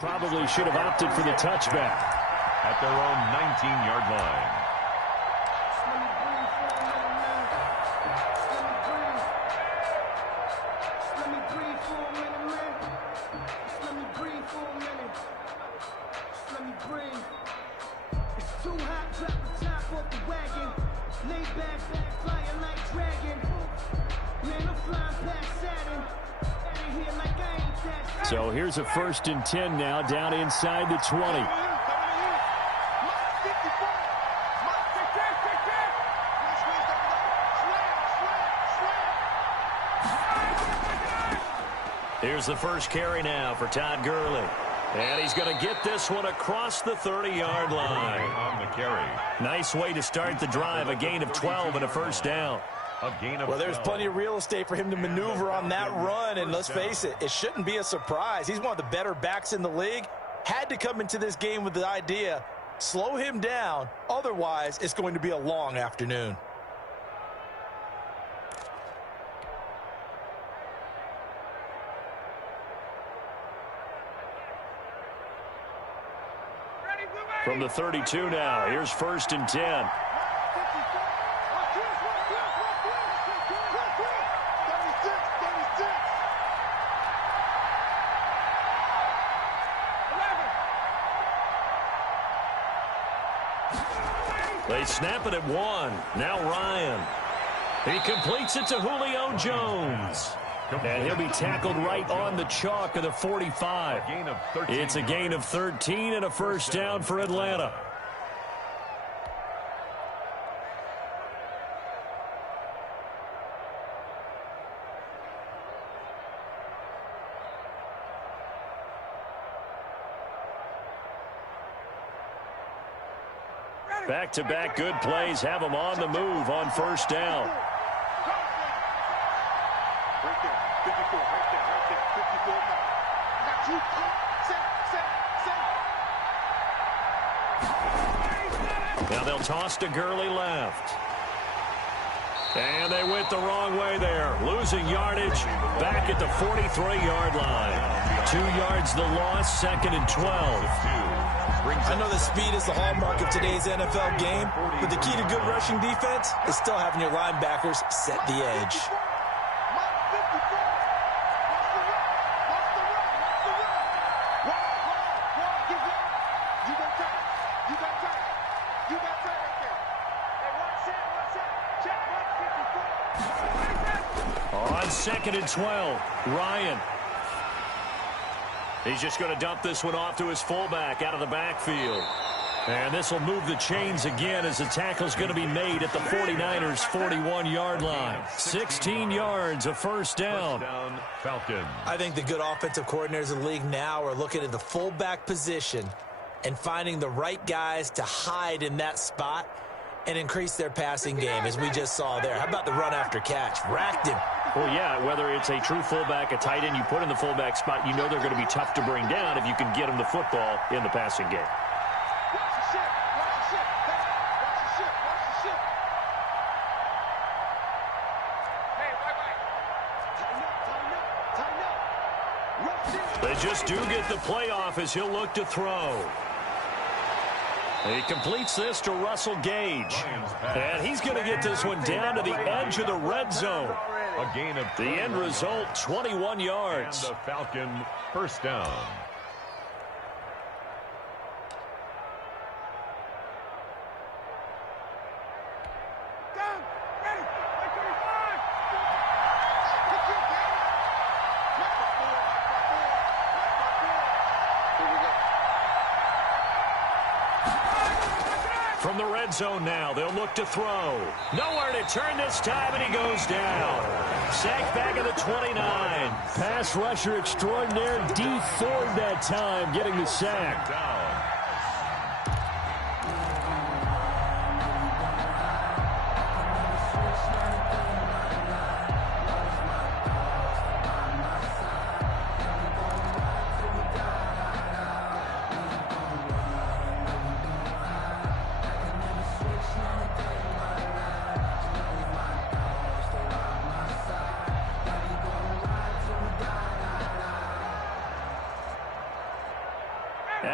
Probably should have opted for the touchback. At their own 19-yard line. So here's a 1st and 10 now, down inside the 20. Here's the first carry now for Todd Gurley. And he's going to get this one across the 30-yard line. On the carry. Nice way to start the drive, a gain of 12 and a first down. Well, there's plenty of real estate for him to maneuver on that run, and let's face it, it shouldn't be a surprise. He's one of the better backs in the league. Had to come into this game with the idea, slow him down, otherwise it's going to be a long afternoon. From the 32 now, here's 1st and 10. They snap it at 1. Now Ryan. He completes it to Julio Jones. And he'll be tackled right on the chalk of the 45. It's a gain of 13 and a first down for Atlanta. Back-to-back good plays have them on the move on first down. Now they'll toss to Gurley left. And they went the wrong way there. Losing yardage back at the 43-yard line. 2 yards the loss, 2nd and 12. I know that speed is the hallmark of today's NFL game, but the key to good rushing defense is still having your linebackers set the edge. On 2nd and 12, Ryan. He's just going to dump this one off to his fullback out of the backfield. And this will move the chains again as the tackle's going to be made at the 49ers' 41-yard line. 16 yards, a first down. Falcons. I think the good offensive coordinators in the league now are looking at the fullback position and finding the right guys to hide in that spot and increase their passing game, as we just saw there. How about the run after catch? Racked him. Well, yeah, whether it's a true fullback, a tight end you put in the fullback spot, you know they're going to be tough to bring down if you can get them the football in the passing game. They just do get the playoff as he'll look to throw. He completes this to Russell Gage. And he's going to get this one down to the edge of the red zone. A gain of the end result, 21 yards. And the Falcon first down. From the red zone now, they'll look to throw. Nowhere to turn this time, and he goes down. Sacked back at the 29. Pass rusher extraordinaire, D Ford that time, getting the sack.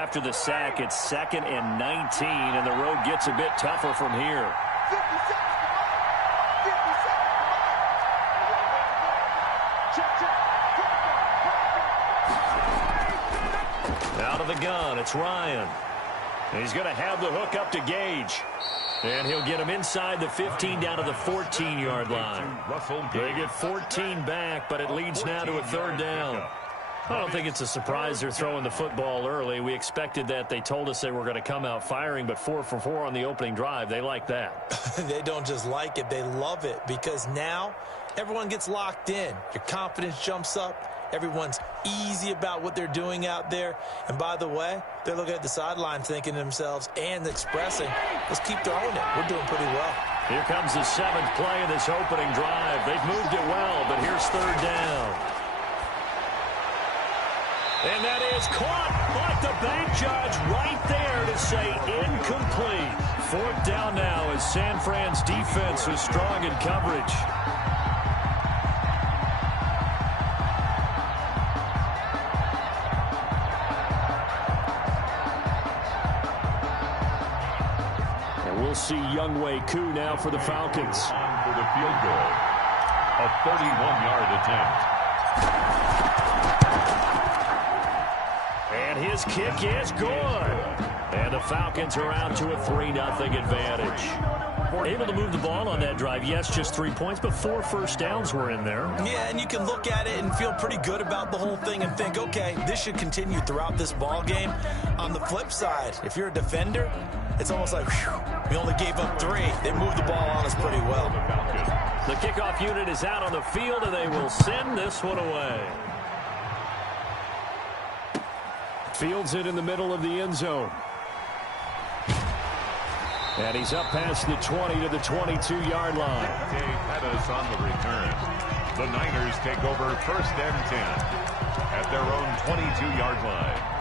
After the sack, it's 2nd and 19, and the road gets a bit tougher from here. Out of the gun, it's Ryan. He's going to have the hook up to Gage. And he'll get him inside the 15 down to the 14-yard line. They get 14 back, but it leads now to a 3rd down. I don't think it's a surprise they're throwing the football early. We expected that. They told us they were going to come out firing, but 4 for 4 on the opening drive. They like that. They don't just like it, they love it, because now everyone gets locked in. Your confidence jumps up. Everyone's easy about what they're doing out there. And by the way, they're looking at the sideline thinking to themselves and expressing, let's keep throwing it. We're doing pretty well. Here comes the 7th play of this opening drive. They've moved it well, but here's 3rd down. And that is caught like the bank judge right there to say incomplete. 4th down now as San Fran's defense is strong in coverage. We'll see Younghoe Koo now for the Falcons. On for the field goal. A 31-yard attempt. And his kick is good. And the Falcons are out to a 3-0 advantage. Able to move the ball on that drive. Yes, just 3 points, but 4 first downs were in there. Yeah, and you can look at it and feel pretty good about the whole thing and think, okay, this should continue throughout this ball game. On the flip side, if you're a defender, it's almost like, whew, we only gave up 3. They moved the ball on us pretty well. The kickoff unit is out on the field, and they will send this one away. Fields it in the middle of the end zone. And he's up past the 20 to the 22-yard line. Dave Pettis on the return. The Niners take over 1st and 10 at their own 22-yard line.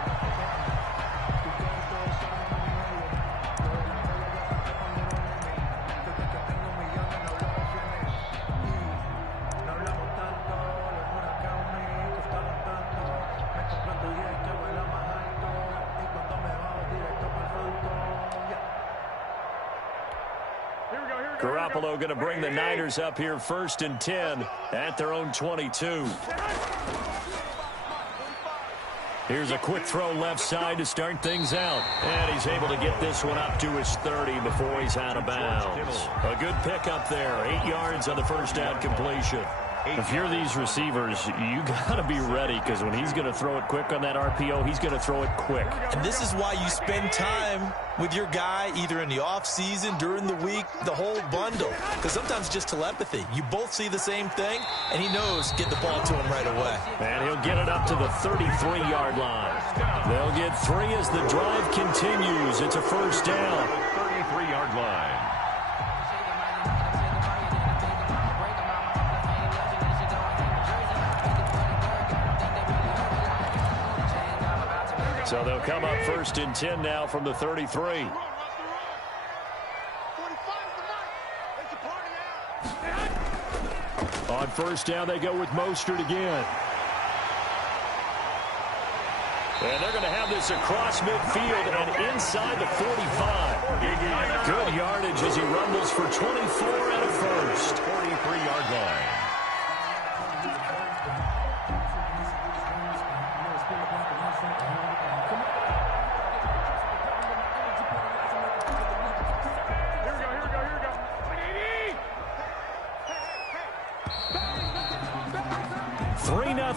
Garoppolo going to bring the Niners up here 1st and 10 at their own 22. Here's a quick throw left side to start things out. And he's able to get this one up to his 30 before he's out of bounds. A good pickup there. 8 yards on the first down completion. If you're these receivers, you got to be ready, because when he's going to throw it quick on that RPO, he's going to throw it quick. And this is why you spend time with your guy either in the offseason, during the week, the whole bundle. Because sometimes it's just telepathy. You both see the same thing, and he knows get the ball to him right away. And he'll get it up to the 33-yard line. They'll get 3 as the drive continues. It's a first down. 33-yard line. So they'll come up 1st and 10 now from the 33. On 1st down, they go with Mostert again. And they're going to have this across midfield and inside the 45. Good yardage as he rumbles for 24 and a first. 43-yard line.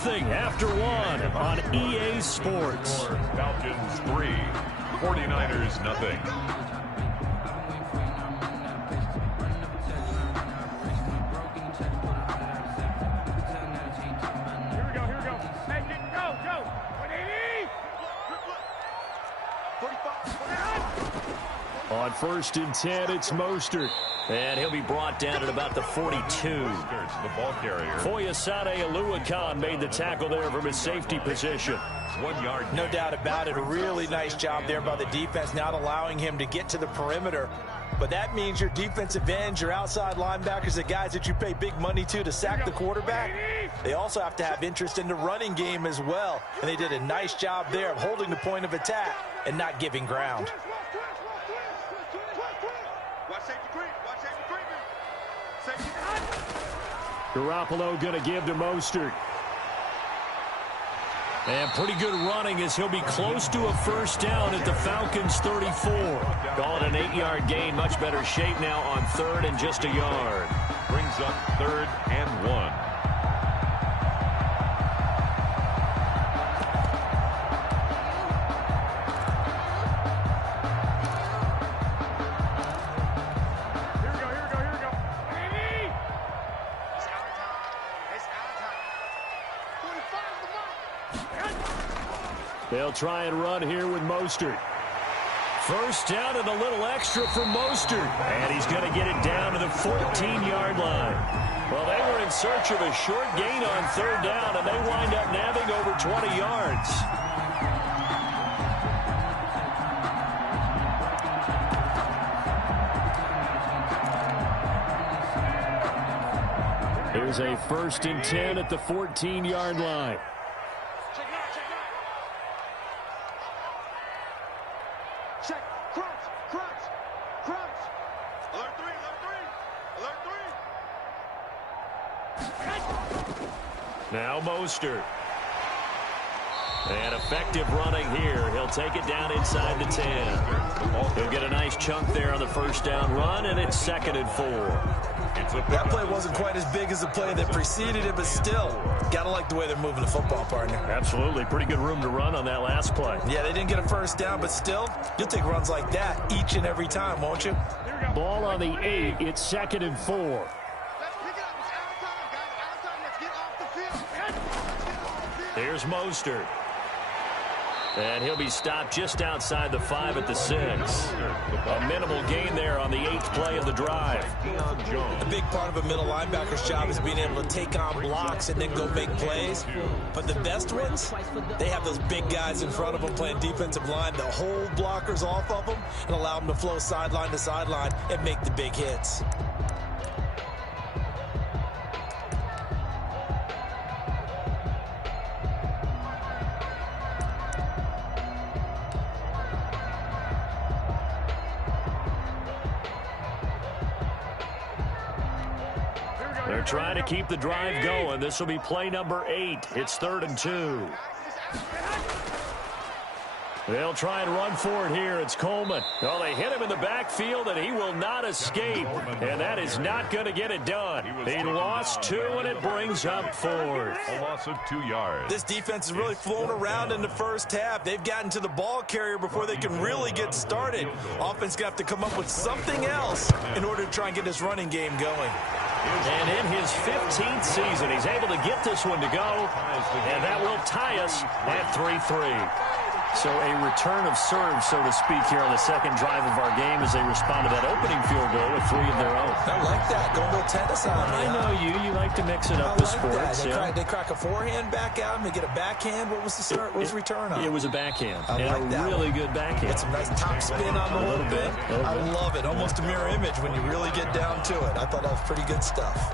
After 1 on EA Sports. Falcons 3, 49ers nothing. Here we go. Make it go. 180. On 1st and 10, it's Mostert. And he'll be brought down at about the 42. The ball carrier. Foyesade Oluwakan made the tackle there from his safety position. 1 yard. No doubt about it. A really nice job there by the defense, not allowing him to get to the perimeter but that means your defensive ends, your outside linebackers, the guys that you pay big money to sack the quarterback, they also have to have interest in the running game as well. And they did a nice job there of holding the point of attack and not giving ground. Garoppolo going to give to Mostert. And pretty good running as he'll be close to a first down at the Falcons' 34. Call it an 8-yard gain. Much better shape now on 3rd and just a yard. Brings up 3rd and 1. They'll try and run here with Mostert. First down and a little extra for Mostert. And he's going to get it down to the 14-yard line. Well, they were in search of a short gain on 3rd down, and they wind up nabbing over 20 yards. Here's a 1st and 10 at the 14-yard line. Now Mostert. And effective running here. He'll take it down inside the 10. He'll get a nice chunk there on the first down run, and it's 2nd and 4. That play wasn't quite as big as the play that preceded it, but still, got to like the way they're moving the football, partner. Absolutely. Pretty good room to run on that last play. Yeah, they didn't get a first down, but still, you'll take runs like that each and every time, won't you? Ball on the 8. It's 2nd and 4. Here's Mostert. And he'll be stopped just outside the 5 at the 6. A minimal gain there on the 8th play of the drive. A big part of a middle linebacker's job is being able to take on blocks and then go make plays. But the best ones, they have those big guys in front of them playing defensive line that hold blockers off of them and allow them to flow sideline to sideline and make the big hits. They're trying to keep the drive going. This will be play number 8. It's 3rd and 2. They'll try and run for it here. It's Coleman. Well, they hit him in the backfield, and he will not escape. And that is not going to get it done. He lost 2, and it brings up 4th. A loss of 2 yards. This defense has really flown around in the first half. They've gotten to the ball carrier before they can really get started. Offense got to come up with something else in order to try and get this running game going. And in his 15th season, he's able to get this one to go, and that will tie us at 3-3. So a return of serve, so to speak, here on the second drive of our game as they respond to that opening field goal with 3 of their own. I like that. Going a little tennis on me. I know you. You like to mix it up with sports. They crack a forehand back out and they get a backhand. What was the start? What was the return on? It was a backhand. I like that really one. Good backhand. Get some nice top spin on the whole thing. I love it. Almost a mirror image when you really get down to it. I thought that was pretty good stuff.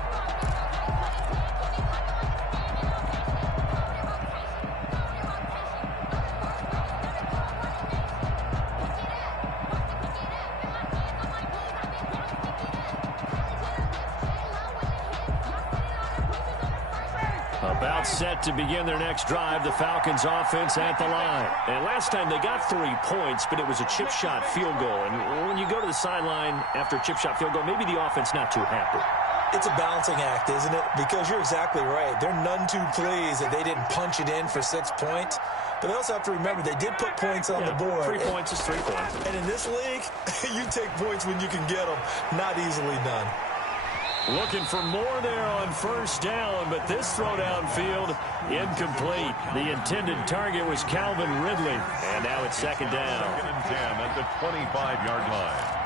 About set to begin their next drive, the Falcons offense at the line. And last time they got 3 points, but it was a chip shot field goal. And when you go to the sideline after a chip shot field goal, maybe the offense not too happy. It's a balancing act, isn't it? Because you're exactly right. They're none too pleased that they didn't punch it in for 6 points. But they also have to remember they did put points on the board. 3 points is 3 points. And in this league, you take points when you can get them. Not easily done. Looking for more there on first down, but this throw downfield incomplete. The intended target was Calvin Ridley. And now it's 2nd down. 2nd and 10 at the 25-yard line.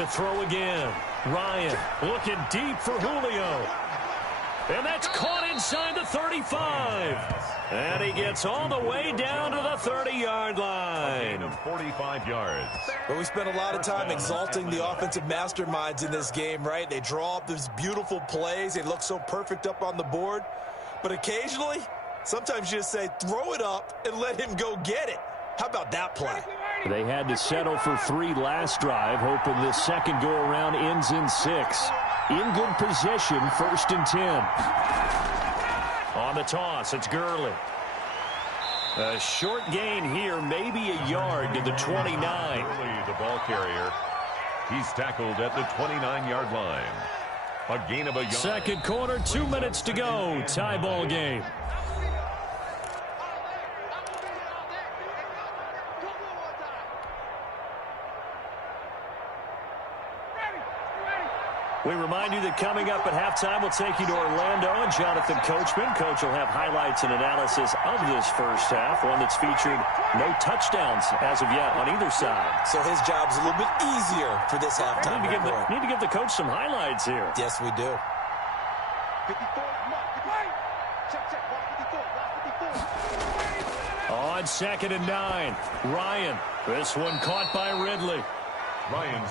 to throw again. Ryan looking deep for Julio. And that's caught inside the 35. And he gets all the way down to the 30-yard line. 45 yards. Well, we spent a lot of time exalting the offensive masterminds in this game, right? They draw up these beautiful plays. They look so perfect up on the board. But occasionally, sometimes you just say, throw it up and let him go get it. How about that play? They had to settle for 3 last drive, hoping this second go-around ends in 6. In good position, 1st and 10. On the toss, it's Gurley. A short gain here, maybe a yard to the 29. Gurley, the ball carrier. He's tackled at the 29-yard line. A gain of a yard. Second quarter, 2 minutes to go. Tie ball game. We remind you that coming up at halftime, we'll take you to Orlando and Jonathan Coachman. Coach will have highlights and analysis of this first half, one that's featured no touchdowns as of yet on either side. So his job's a little bit easier for this halftime. Need to give the coach some highlights here. Yes, we do. On 2nd and 9, Ryan. This one caught by Ridley.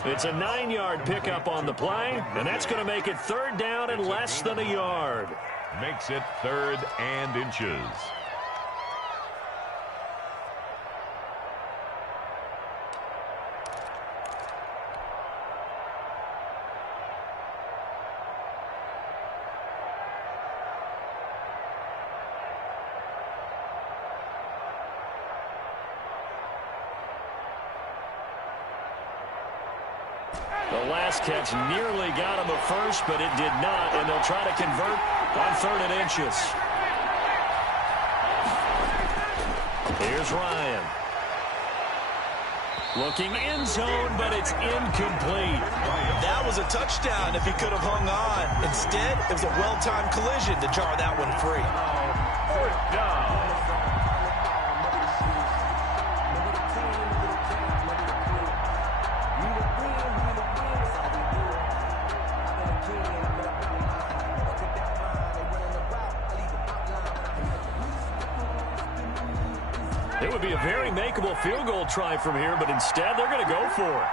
It's a 9-yard pickup on the play, and that's going to make it 3rd down and less than a yard. Makes it 3rd and inches. The last catch nearly got him a first, but it did not, and they'll try to convert on 3rd and inches. Here's Ryan. Looking end zone, but it's incomplete. That was a touchdown if he could have hung on. Instead, it was a well-timed collision to jar that one free. 4th down. It would be a very makeable field goal try from here, but instead they're going to go for it.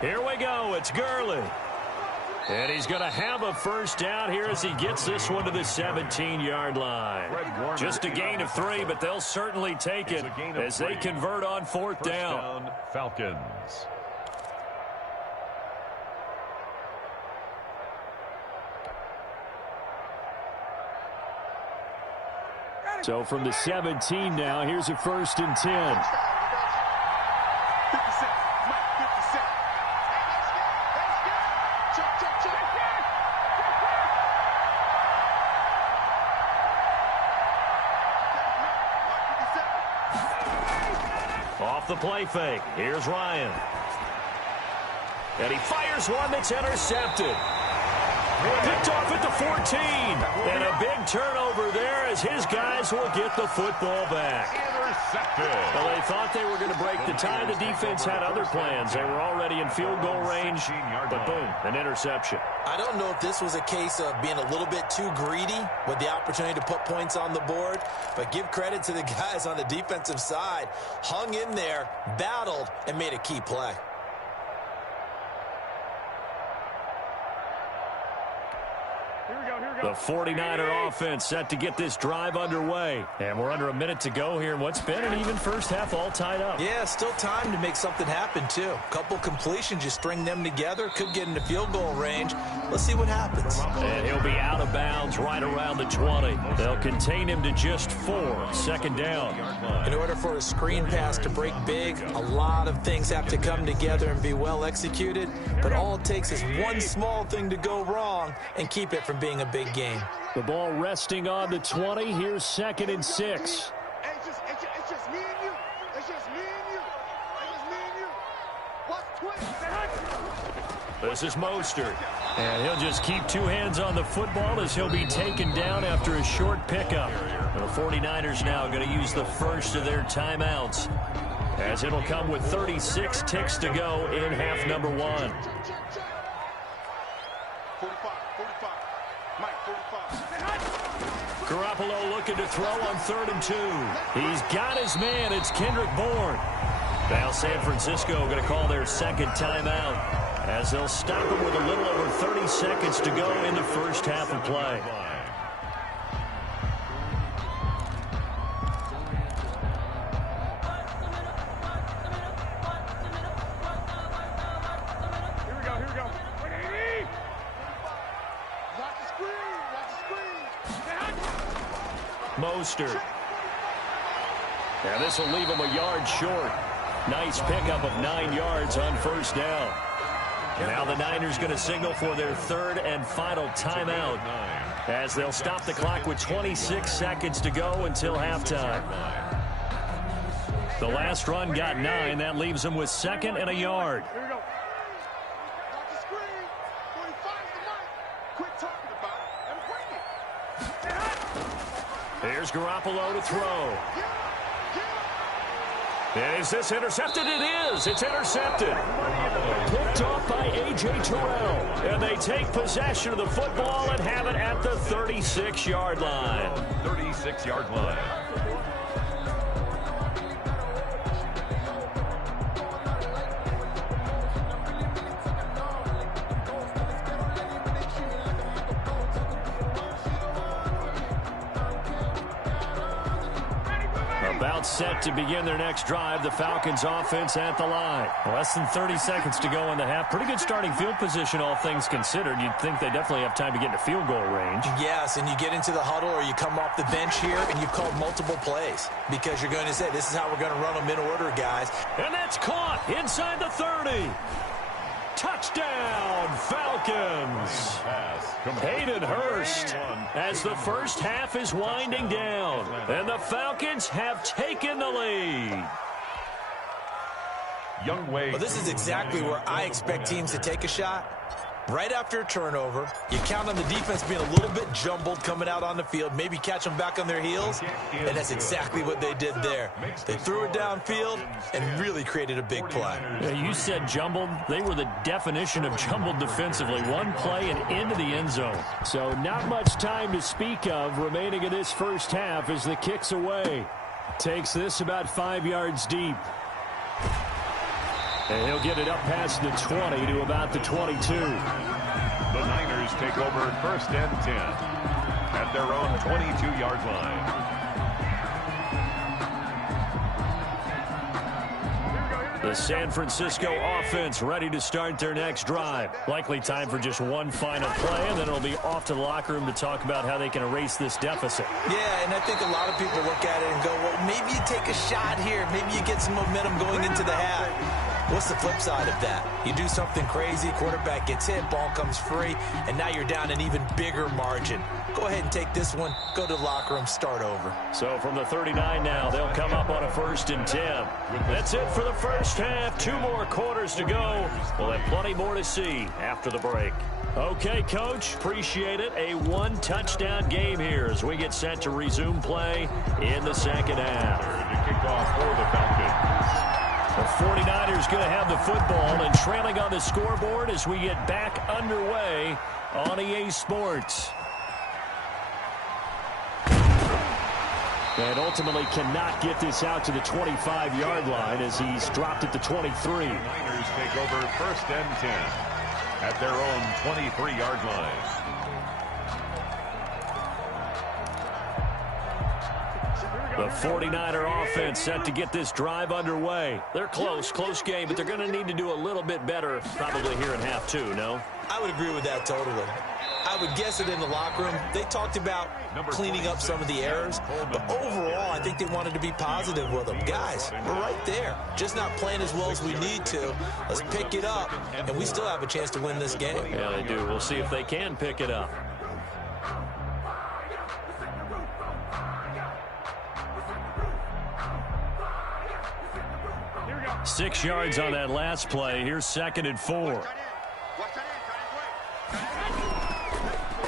Here we go. It's Gurley. And he's going to have a first down here as he gets this one to the 17-yard line. Just a gain of 3, but they'll certainly take it as they convert on 4th down. Falcons. So from the 17 now, here's a 1st and 10. Off the play fake. Here's Ryan. And he fires one that's intercepted. Picked off at the 14. And a big turnover there as his guys will get the football back. Intercepted. Well, they thought they were going to break the tie. The defense had other plans. They were already in field goal range. But boom, an interception. I don't know if this was a case of being a little bit too greedy with the opportunity to put points on the board, but give credit to the guys on the defensive side. Hung in there, battled, and made a key play. The 49er offense set to get this drive underway. And we're under a minute to go here in what's been an even first half, all tied up. Yeah, still time to make something happen, too. Couple completions, you string them together, could get into field goal range. Let's see what happens. And he'll be out of bounds right around the 20. They'll contain him to just 4. 2nd down. In order for a screen pass to break big, a lot of things have to come together and be well executed. But all it takes is one small thing to go wrong and keep it from being a big game. The ball resting on the 20. Here's 2nd and 6. It's just me and you. It's just me This is Mostert. And he'll just keep two hands on the football as he'll be taken down after a short pickup. The 49ers now going to use the first of their timeouts, as it'll come with 36 ticks to go in half number one. 45. Garoppolo looking to throw on 3rd and 2. He's got his man. It's Kendrick Bourne. Now San Francisco going to call their second timeout, as they'll stop him with a little over 30 seconds to go in the first half of play. Here we go. 180. Watch the screen. Mostert. And this will leave him a yard short. Nice pickup of 9 yards on first down. Now the Niners going to signal for their third and final timeout, as they'll stop the clock with 26 seconds to go until halftime. The last run got 9. That leaves them with 2nd and a yard. Here we go. Watch the screen. 45's the mark. Quit talking about it and bring it. Here's Garoppolo to throw. Is this intercepted? It is. It's intercepted. Picked off by A.J. Terrell. And they take possession of the football and have it at the 36-yard line. 36-yard line. About set to begin their next drive. The Falcons offense at the line. Less than 30 seconds to go in the half. Pretty good starting field position, all things considered. You'd think they definitely have time to get into field goal range. Yes, and you get into the huddle or you come off the bench here and you've called multiple plays, because you're going to say, this is how we're going to run them in order, guys. And that's caught inside the 30. Touchdown, Falcons. Hayden Hurst, as the first half is winding down, and the Falcons have taken the lead. Well, this is exactly where I expect teams to take a shot. Right after a turnover, you count on the defense being a little bit jumbled coming out on the field, maybe catch them back on their heels, and that's exactly what they did there. They threw it downfield and really created a big play. Yeah, you said jumbled. They were the definition of jumbled defensively. One play and into the end zone. So not much time to speak of remaining in this first half as the kick's away. Takes this about 5 yards deep. And he'll get it up past the 20 to about the 22. The Niners take over 1st and 10 at their own 22-yard line. The San Francisco offense ready to start their next drive. Likely time for just one final play, and then it'll be off to the locker room to talk about how they can erase this deficit. Yeah, and I think a lot of people look at it and go, well, maybe you take a shot here. Maybe you get some momentum going into the half. What's the flip side of that? You do something crazy, quarterback gets hit, ball comes free, and now you're down an even bigger margin. Go ahead and take this one, go to the locker room, start over. So from the 39 now, they'll come up on a 1st and 10. That's it for the first half. 2 more quarters to go. We'll have plenty more to see after the break. Okay, Coach, appreciate it. A 1-touchdown game here as we get set to resume play in the second half. To kick off for the Falcons. The 49ers going to have the football and trailing on the scoreboard as we get back underway on EA Sports. And ultimately cannot get this out to the 25-yard line as he's dropped at the 23. The Niners take over 1st and 10 at their own 23-yard line. The 49er offense set to get this drive underway. They're close game, but they're going to need to do a little bit better probably here in half 2, no? I would agree with that totally. I would guess it in the locker room. They talked about cleaning up some of the errors, but overall, I think they wanted to be positive with them. Guys, we're right there. Just not playing as well as we need to. Let's pick it up, and we still have a chance to win this game. Yeah, they do. We'll see if they can pick it up. Here we go. 6 yards on that last play. Here's 2nd and 4.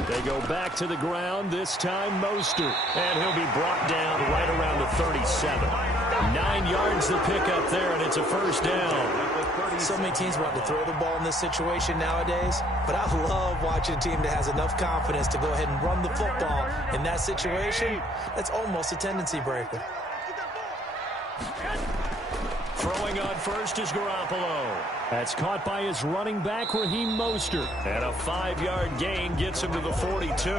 They go back to the ground, this time Mostert. And he'll be brought down right around the 37. 9 yards to pick up there, and it's a first down. So many teams want to throw the ball in this situation nowadays, but I love watching a team that has enough confidence to go ahead and run the football. In that situation, that's almost a tendency breaker. Throwing on first is Garoppolo. That's caught by his running back, Raheem Mostert. And a 5-yard gain gets him to the 42.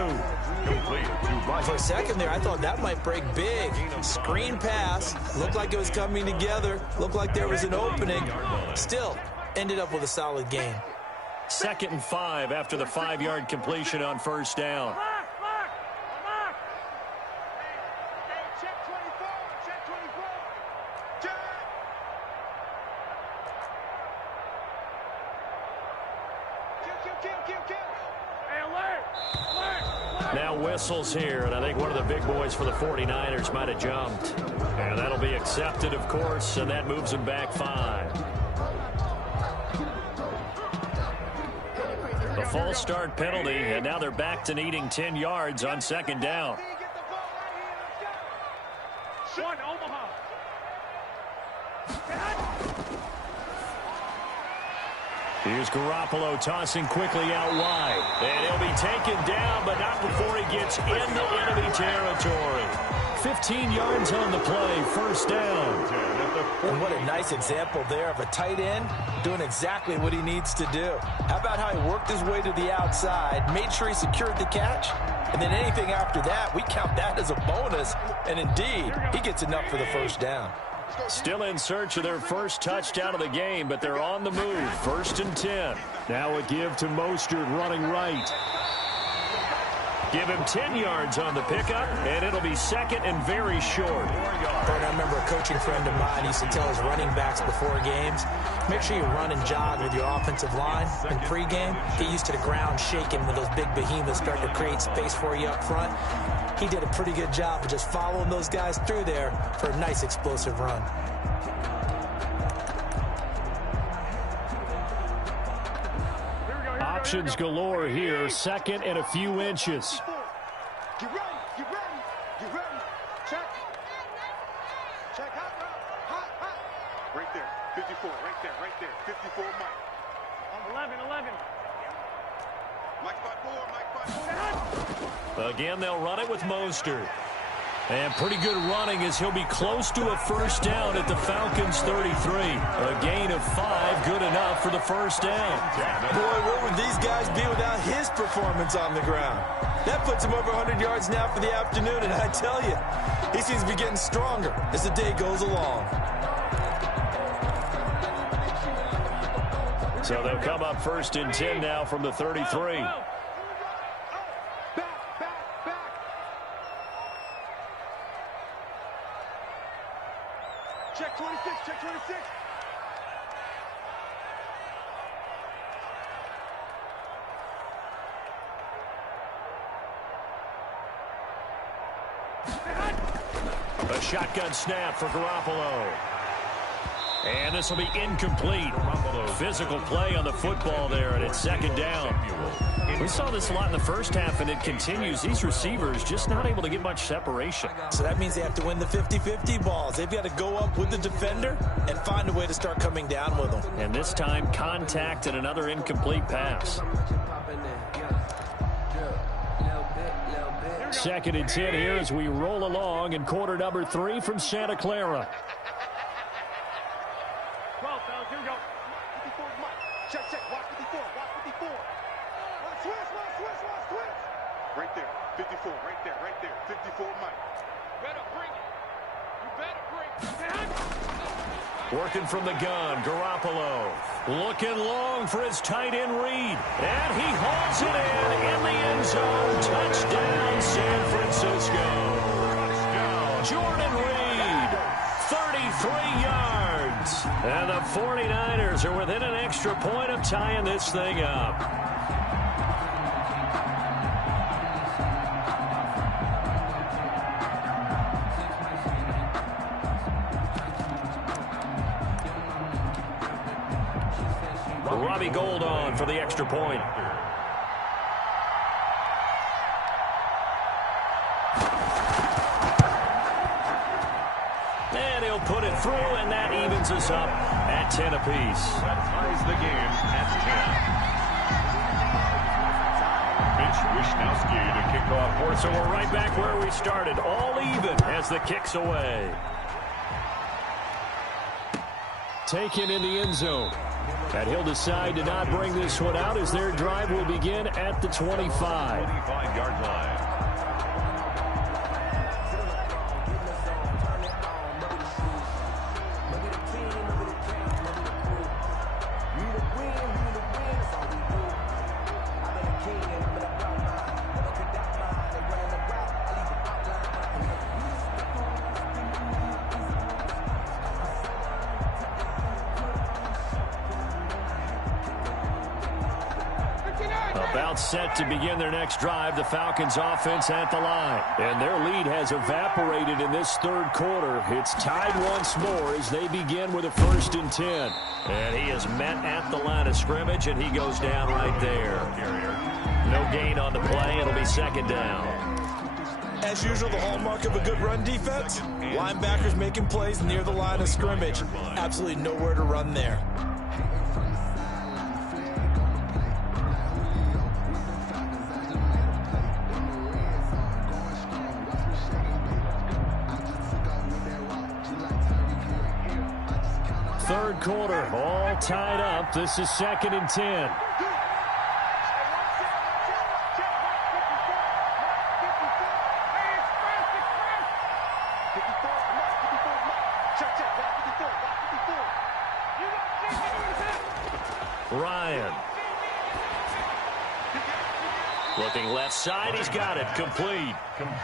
For a second there, I thought that might break big. Screen pass. Looked like it was coming together. Looked like there was an opening. Still, ended up with a solid gain. 2nd and 5 after the 5-yard completion on first down. Now whistles here, and I think one of the big boys for the 49ers might have jumped. And that'll be accepted, of course, and that moves them back 5. A false start penalty, and now they're back to needing 10 yards on 2nd down. Here's Garoppolo tossing quickly out wide. And he'll be taken down, but not before he gets into enemy territory. 15 yards on the play, first down. And what a nice example there of a tight end doing exactly what he needs to do. How about how he worked his way to the outside, made sure he secured the catch, and then anything after that, we count that as a bonus. And indeed, he gets enough for the first down. Still in search of their first touchdown of the game, but they're on the move. 1st and 10. Now a give to Mostert running right. Give him 10 yards on the pickup, and it'll be 2nd and very short. Bert, I remember a coaching friend of mine used to tell his running backs before games, make sure you run and jog with your offensive line in pregame. Get used to the ground shaking when those big behemoths start to create space for you up front. He did a pretty good job of just following those guys through there for a nice explosive run. Options galore here. 2nd and a few inches. Get ready, get ready, get ready. Check. Check, hot. Right there, 54, right there, 54, Mike. 11. Mike by 4. Again, they'll run it with Mostert. And pretty good running as he'll be close to a first down at the Falcons' 33. A gain of 5, good enough for the first down. Boy, where would these guys be without his performance on the ground? That puts him over 100 yards now for the afternoon, and I tell you, he seems to be getting stronger as the day goes along. So they'll come up 1st and 10 now from the 33. Check 26, check 26. A shotgun snap for Garoppolo. And this will be incomplete. Physical play on the football there, and it's 2nd down. We saw this a lot in the first half, and it continues. These receivers just not able to get much separation. So that means they have to win the 50-50 balls. They've got to go up with the defender and find a way to start coming down with them. And this time, contact and another incomplete pass. 2nd and 10 here as we roll along in quarter number 3 from Santa Clara. 12, fellas, here we go. 54 is Mike. Check, watch 54, watch 54. Switch. Right there, 54, right there. 54 Mike. Better bring it. You better bring it. Working from the gun, Garoppolo. Looking long for his tight end read. And he hauls it in the end zone. Touchdown, San Francisco. Jordan Reed, 33 yards. And the 49ers are within an extra point of tying this thing up. Robbie Gould on for the extra point. And he'll put it through, and that evens us up at 10 apiece. That ties the game at 10. Mitch Wishnowski to kick off. So we're right back where we started, all even as the kick's away. Taken in the end zone. And he'll decide to not bring this one out as their drive will begin at the 25. 25-yard line. About set to begin their next drive, the Falcons offense at the line. And their lead has evaporated in this third quarter. It's tied once more as they begin with a 1st and 10. And he is met at the line of scrimmage, and he goes down right there. No gain on the play. It'll be 2nd down. As usual, the hallmark of a good run defense, linebackers making plays near the line of scrimmage. Absolutely nowhere to run there. Third quarter, all tied up. This is 2nd and 10. Ryan. Looking left side, he's got it. Complete.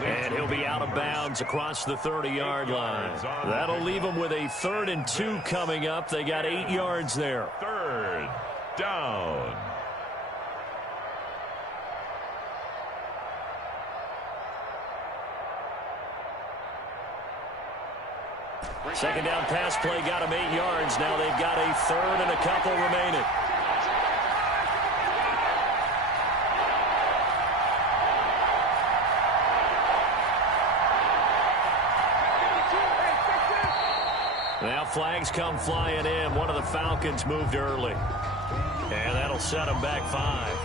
And he'll be out of bounds across the 30-yard line. That'll leave him with a 3rd and 2 coming up. They got 8 yards there. 3rd down. Second down pass play got him 8 yards. Now they've got a 3rd and a couple remaining. Now flags come flying in. One of the Falcons moved early. And that'll set them back 5.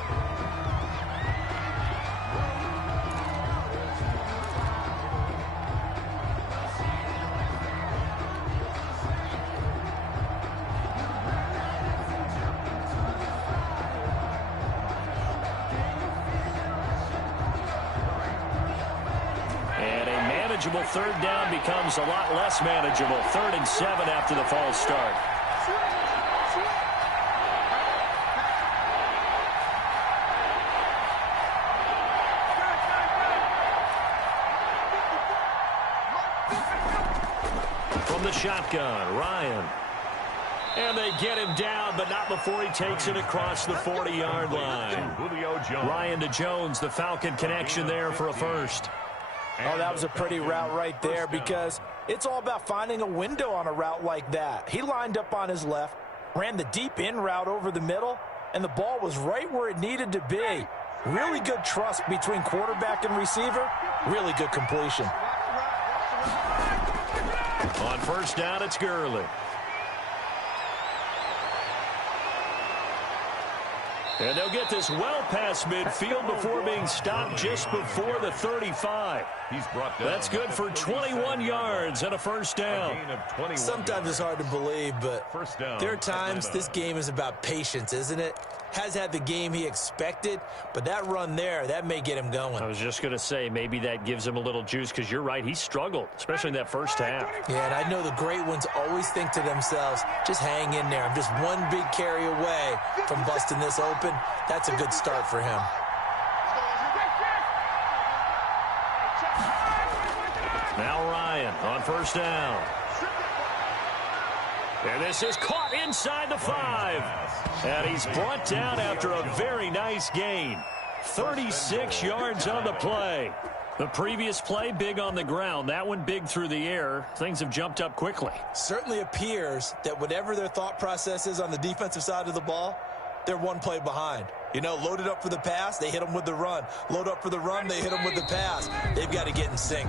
Manageable 3rd down becomes a lot less manageable. 3rd and 7 after the false start. From the shotgun, Ryan. And they get him down, but not before he takes it across the 40-yard line. Ryan to Jones, the Falcon connection there for a 1st. Oh, that was a pretty route right there because it's all about finding a window on a route like that. He lined up on his left, ran the deep in route over the middle, and the ball was right where it needed to be. Really good trust between quarterback and receiver. Really good completion. On 1st down, it's Gurley. And they'll get this well past midfield before being stopped just before the 35. That's good for 21 yards and a 1st down. Sometimes it's hard to believe, but there are times this game is about patience, isn't it? Has had the game he expected, but that run there, that may get him going. I was just going to say, maybe that gives him a little juice because you're right, he struggled, especially in that 1st half. Yeah, and I know the great ones always think to themselves, just hang in there. I'm just one big carry away from busting this open. That's a good start for him. Now Ryan on 1st down. And this is caught inside the 5. And he's brought down after a very nice gain. 36 yards on the play. The previous play, big on the ground. That one big through the air. Things have jumped up quickly. Certainly appears that whatever their thought process is on the defensive side of the ball, they're one play behind. You know, loaded up for the pass, they hit them with the run. Load up for the run, they hit them with the pass. They've got to get in sync.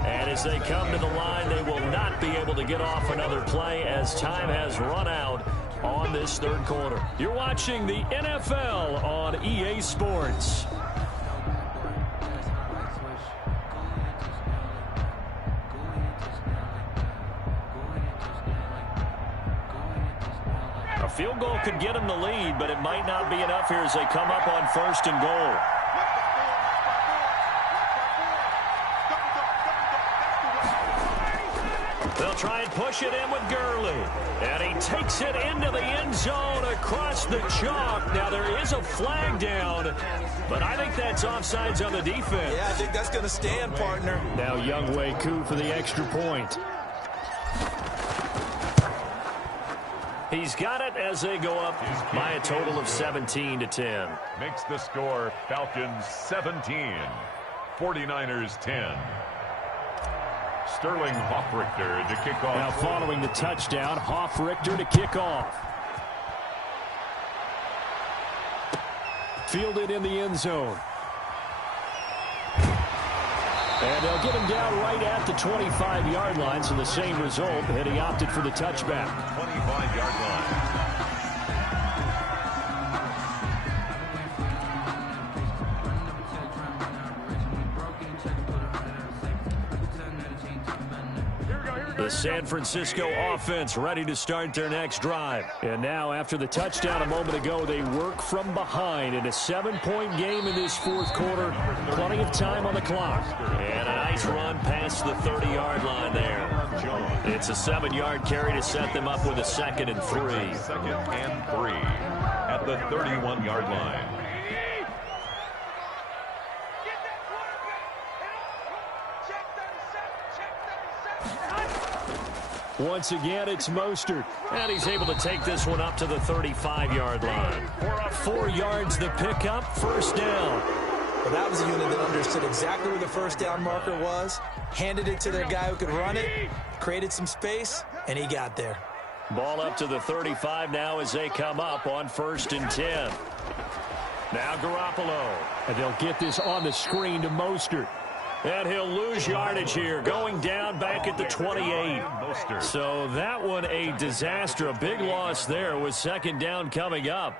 And as they come to the line, they will not be able to get off another play as time has run out on this third quarter. You're watching the NFL on EA Sports. A field goal could get them the lead, but it might not be enough here as they come up on 1st and goal. They'll try and push it in with Gurley. And he takes it into the end zone across the chalk. Now, there is a flag down, but I think that's offsides on the defense. Yeah, I think that's going to stand, partner. Now, Younghoe Koo for the extra point. He's got it as they go up by a total of 17-10. Makes the score Falcons 17, 49ers 10. Sterling Hoffrichter to kick off. Now following the touchdown, Hoffrichter to kick off. Fielded in the end zone. And they'll get him down right at the 25-yard line, so the same result, and he opted for the touchback. 25-yard line. The San Francisco offense ready to start their next drive. And now, after the touchdown a moment ago, they work from behind in a 7-point game in this fourth quarter. Plenty of time on the clock. And a nice run past the 30-yard line there. It's a 7-yard carry to set them up with a 2nd and 3. 2nd and 3 at the 31-yard line. Once again, it's Mostert, and he's able to take this one up to the 35-yard line. 4 yards the pickup, 1st down. Well, that was a unit that understood exactly where the 1st down marker was, handed it to their guy who could run it, created some space, and he got there. Ball up to the 35 now as they come up on 1st and 10. Now Garoppolo, and they'll get this on the screen to Mostert. And he'll lose yardage here, going down back at the 28. So that one a disaster, a big loss there with 2nd down coming up.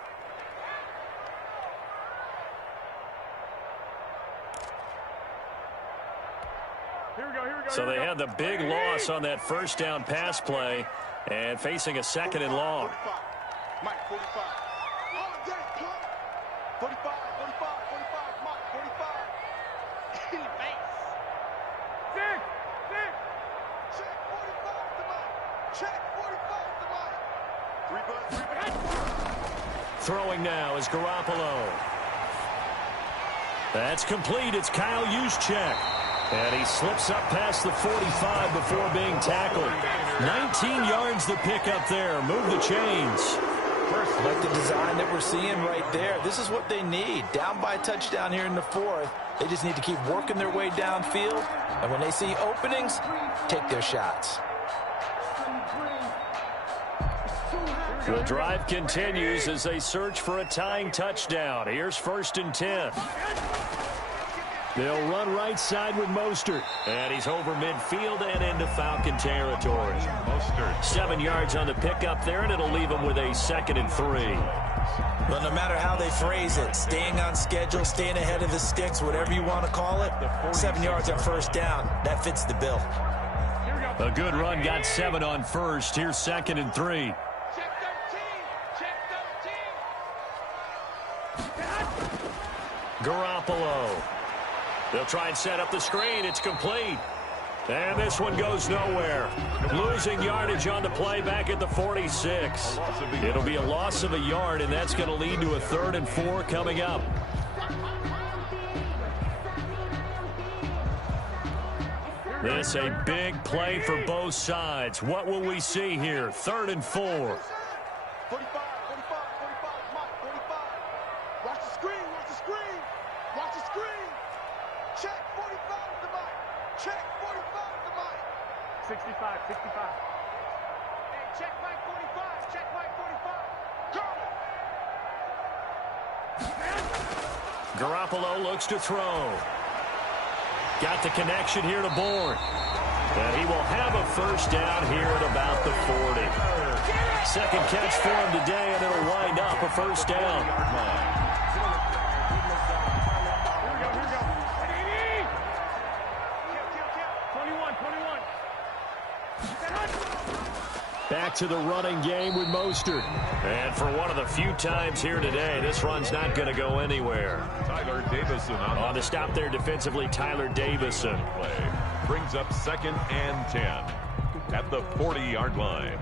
So they had the big loss on that 1st down pass play and facing a 2nd and long. 45. All day, 45, 45, 45, Mike, 45. In the face. Check 45 to Mike. Check 45 to Mike. 3 buttons. Throwing now is Garoppolo. That's complete. It's Kyle Juszczyk. And he slips up past the 45 before being tackled. 19 yards the pickup there. Move the chains. Like the design that we're seeing right there. This is what they need. Down by a touchdown here in the 4th. They just need to keep working their way downfield. And when they see openings, take their shots. The drive continues as they search for a tying touchdown. Here's 1st and 10. They'll run right side with Mostert. And he's over midfield and into Falcon territory. Mostert. 7 yards on the pickup there, and it'll leave him with a 2nd and 3. Well, no matter how they phrase it, staying on schedule, staying ahead of the sticks, whatever you want to call it, 7 yards on 1st down. That fits the bill. A good run got 7 on 1st. Here's 2nd and 3. Check 13. Check 13. Garoppolo. They'll try and set up the screen. It's complete. And this one goes nowhere. Losing yardage on the play back at the 46. It'll be a loss of a yard, and that's going to lead to a 3rd and 4 coming up. This a big play for both sides. What will we see here? 3rd and 4. 45, 45, 45, Mike, 45. Watch the screen, watch the screen. Watch the screen. Check 45 to Mike. Check 45 to Mike. 65, 65. Hey, check Mike 45. Check Mike 45. Go! Garoppolo looks to throw. Got the connection here to Bourne. And he will have a first down here at about the 40. Second catch for him today, and it'll wind up a first down. Back to the running game with Mostert. And for one of the few times here today, this run's not going to go anywhere. Tyler Davison on the stop there defensively, Tyler Davison. Play brings up 2nd and 10 at the 40-yard line.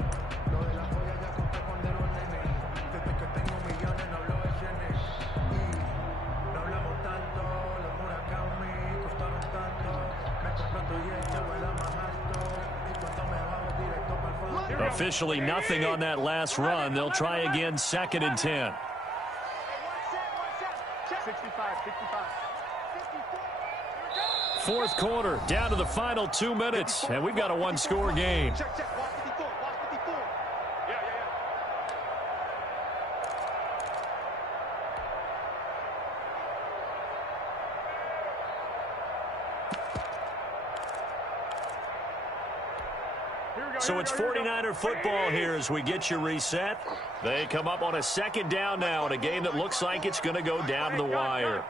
Officially nothing on that last run. They'll try again, 2nd and 10. 4th quarter, down to the final 2 minutes, and we've got a one-score game. So it's 49er football here as we get you reset. They come up on a 2nd down now in a game that looks like it's going to go down to the wire.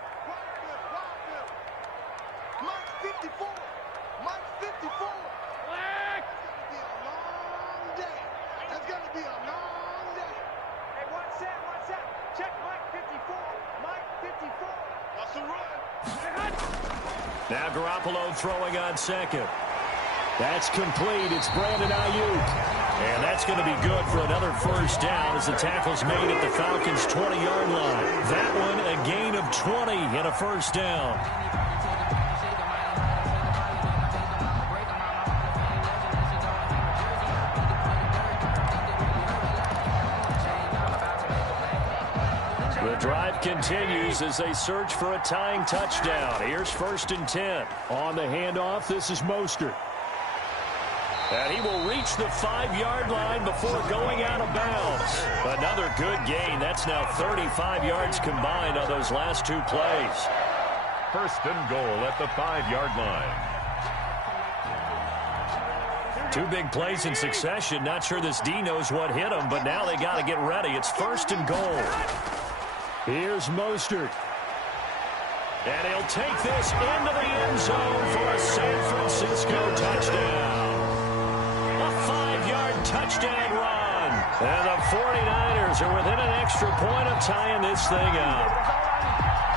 Now Garoppolo throwing on 2nd. That's complete. It's Brandon Ayuk. And that's going to be good for another first down as the tackle's made at the Falcons' 20-yard line. That one a gain of 20 and a first down. The drive continues as they search for a tying touchdown. Here's 1st and 10. On the handoff, this is Mostert. And he will reach the 5-yard line before going out of bounds. Another good gain. That's now 35 yards combined on those last 2 plays. 1st and goal at the 5-yard line. 2 big plays in succession. Not sure this D knows what hit him, but now they got to get ready. It's 1st and goal. Here's Mostert. And he'll take this into the end zone for a San Francisco touchdown. Touchdown run. And the 49ers are within an extra point of tying this thing up.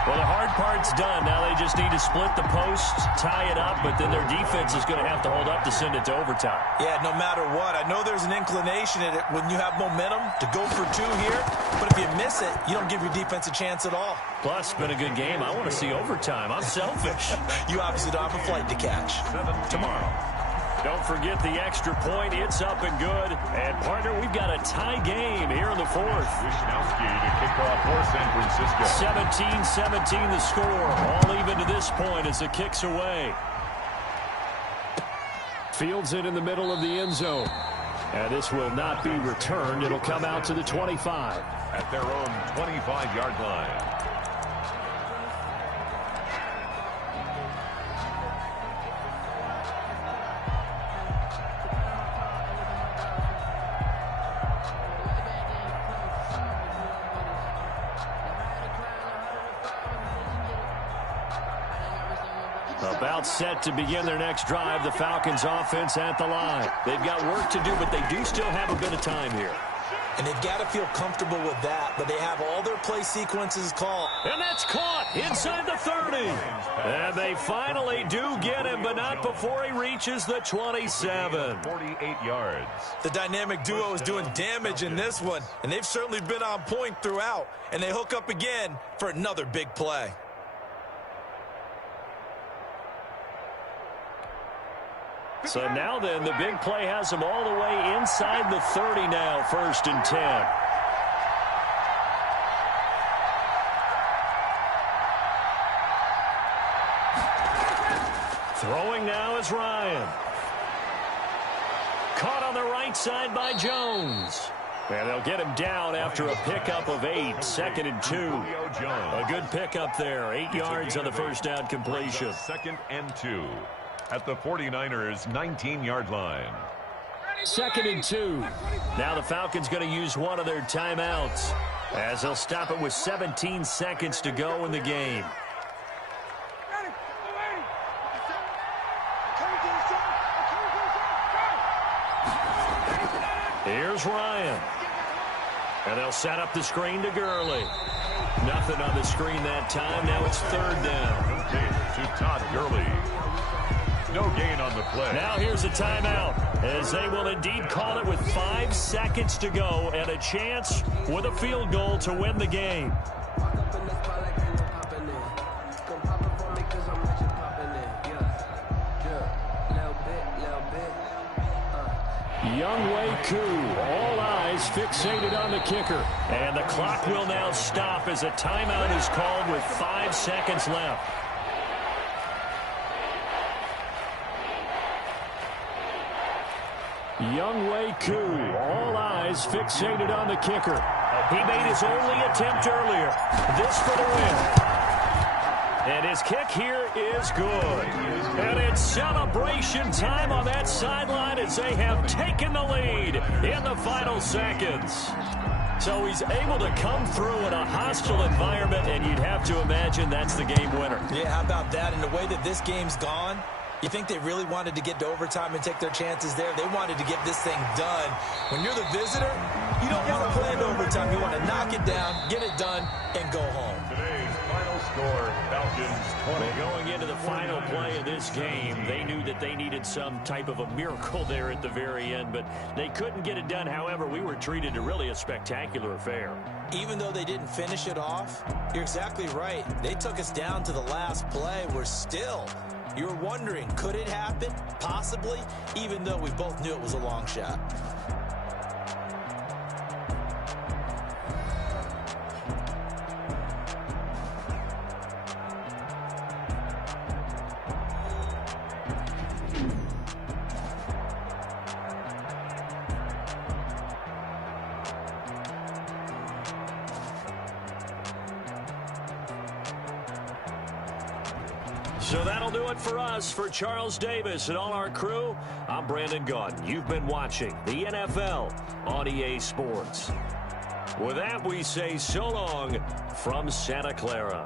Well, the hard part's done. Now they just need to split the posts, tie it up, but then their defense is going to have to hold up to send it to overtime. Yeah, no matter what. I know there's an inclination in it when you have momentum to go for 2 here, but if you miss it, you don't give your defense a chance at all. Plus, it's been a good game. I want to see overtime. I'm selfish. You obviously don't have a flight to catch. Tomorrow. Don't forget the extra point. It's up and good. And, partner, we've got a tie game here in the 4th. Wisnowski to kick off for San Francisco. 17-17 the score. All even to this point as it kicks away. Fields it in the middle of the end zone. And this will not be returned. It'll come out to the 25. At their own 25-yard line. About set to begin their next drive, the Falcons offense at the line. They've got work to do, but they do still have a bit of time here. And they've got to feel comfortable with that, but they have all their play sequences called. And that's caught inside the 30. And they finally do get him, but not before he reaches the 27. 48 yards. The dynamic duo is doing damage in this one, and they've certainly been on point throughout. And they hook up again for another big play. So now then, the big play has them all the way inside the 30 now, 1st and 10. Throwing now is Ryan. Caught on the right side by Jones. And they'll get him down after a pickup of 8, 2nd and 2. A good pickup there, 8 yards on the first down completion. 2nd and 2 at the 49ers' 19-yard line. 2nd and 2. Now the Falcons going to use one of their timeouts as they'll stop it with 17 seconds to go in the game. Here's Ryan. And they'll set up the screen to Gurley. Nothing on the screen that time. Now it's 3rd down. To Todd Gurley. No gain on the play. Now here's a timeout as they will indeed call it with 5 seconds to go and a chance with a field goal to win the game. Younghoe Koo, all eyes fixated on the kicker. And the clock will now stop as a timeout is called with 5 seconds left. Younghoe Koo, all eyes fixated on the kicker. He made his only attempt earlier. This for the win. And his kick here is good. And it's celebration time on that sideline as they have taken the lead in the final seconds. So he's able to come through in a hostile environment, and you'd have to imagine that's the game winner. Yeah, how about that? And the way that this game's gone, you think they really wanted to get to overtime and take their chances there? They wanted to get this thing done. When you're the visitor, you don't want to play into overtime. You want to knock it down, get it done, and go home. Today's final score, Falcons 20. Well, going into the final play of this game, they knew that they needed some type of a miracle there at the very end, but they couldn't get it done. However, we were treated to really a spectacular affair. Even though they didn't finish it off, you're exactly right. They took us down to the last play. We're still... You're wondering, could it happen? Possibly, even though we both knew it was a long shot. So that'll do it for us. For Charles Davis and all our crew, I'm Brandon Gaudin. You've been watching the NFL on EA Sports. With that, we say so long from Santa Clara.